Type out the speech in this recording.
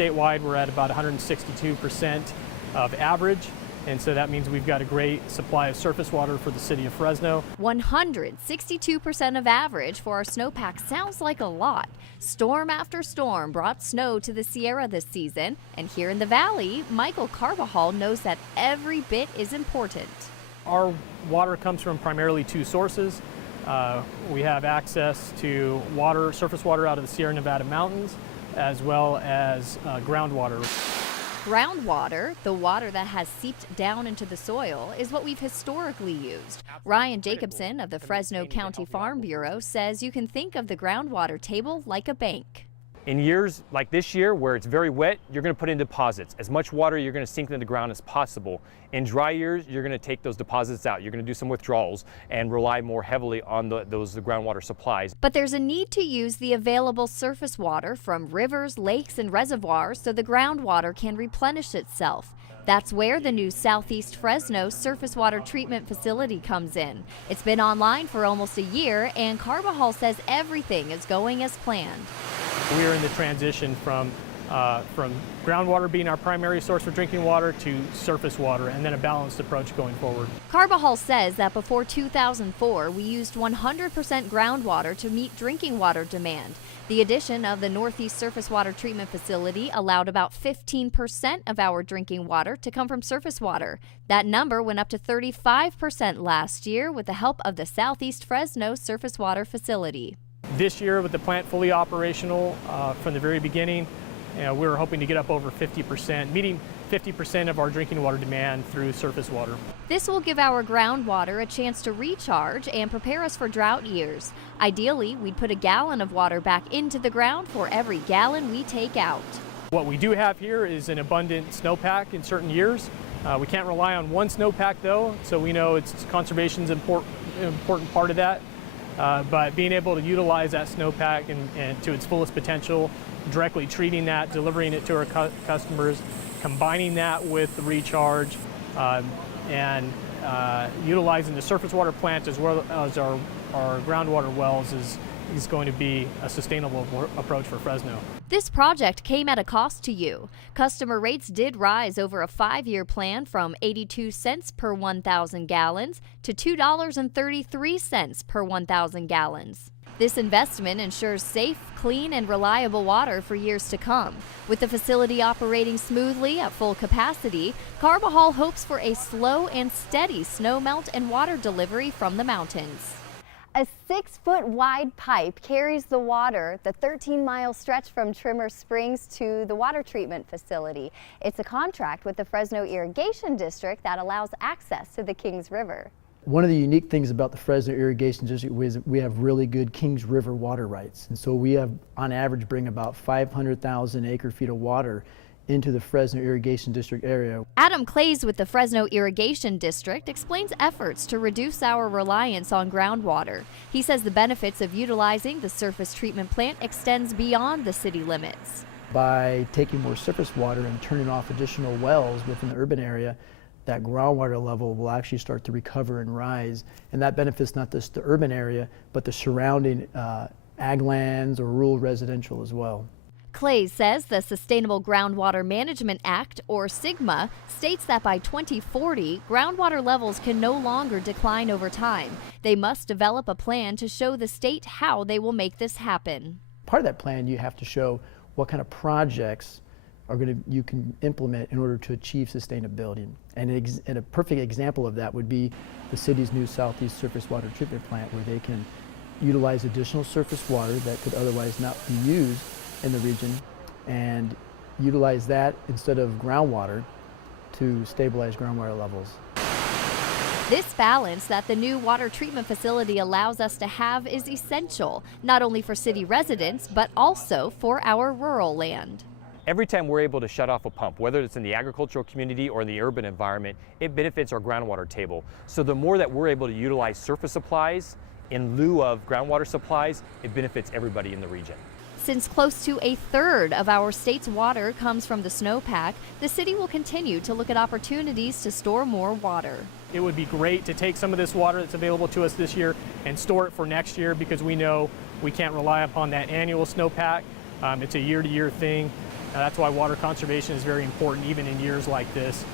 statewide, we're at about 162% of average. And so that means we've got a great supply of surface water for the city of Fresno. 162% of average for our snowpack sounds like a lot. Storm after storm brought snow to the Sierra this season. And here in the Valley, Michael Carbajal knows that every bit is important. Our water comes from primarily two sources. We have access to water, surface water out of the Sierra Nevada mountains, as well as groundwater. Groundwater, the water that has seeped down into the soil, is what we've historically used. Ryan Jacobsen of the Fresno County Farm Bureau says you can think of the groundwater table like a bank. In years like this year where it's very wet, you're going to put in deposits. As much water you're going to sink into the ground as possible. In dry years, you're going to take those deposits out. You're going to do some withdrawals and rely more heavily on those groundwater supplies. But there's a need to use the available surface water from rivers, lakes, and reservoirs so the groundwater can replenish itself. That's where the new Southeast Fresno surface water treatment facility comes in. It's been online for almost a year, and Carbajal says everything is going as planned. We are in the transition from groundwater being our primary source for drinking water to surface water, and then a balanced approach going forward. Carbajal says that before 2004, we used 100% groundwater to meet drinking water demand. The addition of the Northeast Surface Water Treatment Facility allowed about 15% of our drinking water to come from surface water. That number went up to 35% last year with the help of the Southeast Fresno Surface Water Facility. This year, with the plant fully operational from the very beginning, we were hoping to get up over 50%, meeting 50% of our drinking water demand through surface water. This will give our groundwater a chance to recharge and prepare us for drought years. Ideally, we'd put a gallon of water back into the ground for every gallon we take out. What we do have here is an abundant snowpack in certain years. We can't rely on one snowpack though, so we know conservation's an important part of that. But being able to utilize that snowpack and to its fullest potential, directly treating that, delivering it to our customers, combining that with the recharge, and utilizing the surface water plant as well as our groundwater wells is going to be a sustainable approach for Fresno. This project came at a cost to you. Customer rates did rise over a 5-year plan from 82 cents per 1,000 gallons to $2.33 per 1,000 gallons. This investment ensures safe, clean, and reliable water for years to come. With the facility operating smoothly at full capacity, Carbajal hopes for a slow and steady snowmelt and water delivery from the mountains. A 6-foot wide pipe carries the water the 13-mile stretch from Trimmer Springs to the water treatment facility. It's a contract with the Fresno Irrigation District that allows access to the Kings River. One of the unique things about the Fresno Irrigation District is we have really good Kings River water rights. And so we have, on average, bring about 500,000 acre-feet of water into the Fresno Irrigation District area. Adam Clays with the Fresno Irrigation District explains efforts to reduce our reliance on groundwater. He says the benefits of utilizing the surface treatment plant extends beyond the city limits. By taking more surface water and turning off additional wells within the urban area, that groundwater level will actually start to recover and rise. And that benefits not just the urban area, but the surrounding ag lands or rural residential as well. Clays says the Sustainable Groundwater Management Act, or SGMA, states that by 2040, groundwater levels can no longer decline over time. They must develop a plan to show the state how they will make this happen. Part of that plan, you have to show what kind of projects you can implement in order to achieve sustainability. And a perfect example of that would be the city's new Southeast Surface Water Treatment Plant, where they can utilize additional surface water that could otherwise not be used in the region and utilize that instead of groundwater to stabilize groundwater levels. This balance that the new water treatment facility allows us to have is essential, not only for city residents, but also for our rural land. Every time we're able to shut off a pump, whether it's in the agricultural community or in the urban environment, it benefits our groundwater table. So the more that we're able to utilize surface supplies in lieu of groundwater supplies, it benefits everybody in the region. Since close to a third of our state's water comes from the snowpack, the city will continue to look at opportunities to store more water. It would be great to take some of this water that's available to us this year and store it for next year, because we know we can't rely upon that annual snowpack. It's a year-to-year thing. That's why water conservation is very important even in years like this.